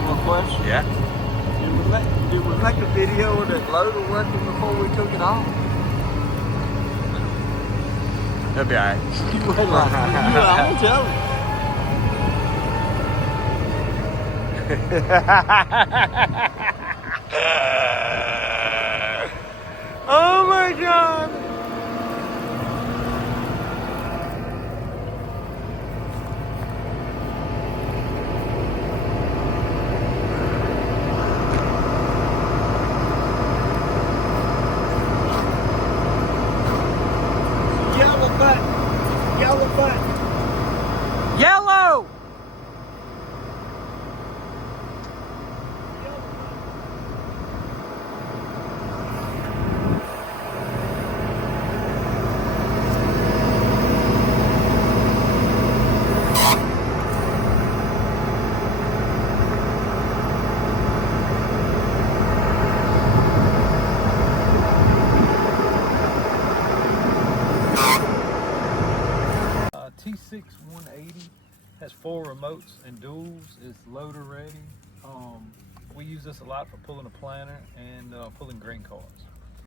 one more question. Yeah. Did we make a video that loader working before we took it off? It'll be alright. You were like, I'm gonna tell him. Oh my god! Yellow button. Yellow button. Yellow! T6 180 has 4 remotes and duals. It's loader ready. We use this a lot for pulling a planter and pulling grain carts.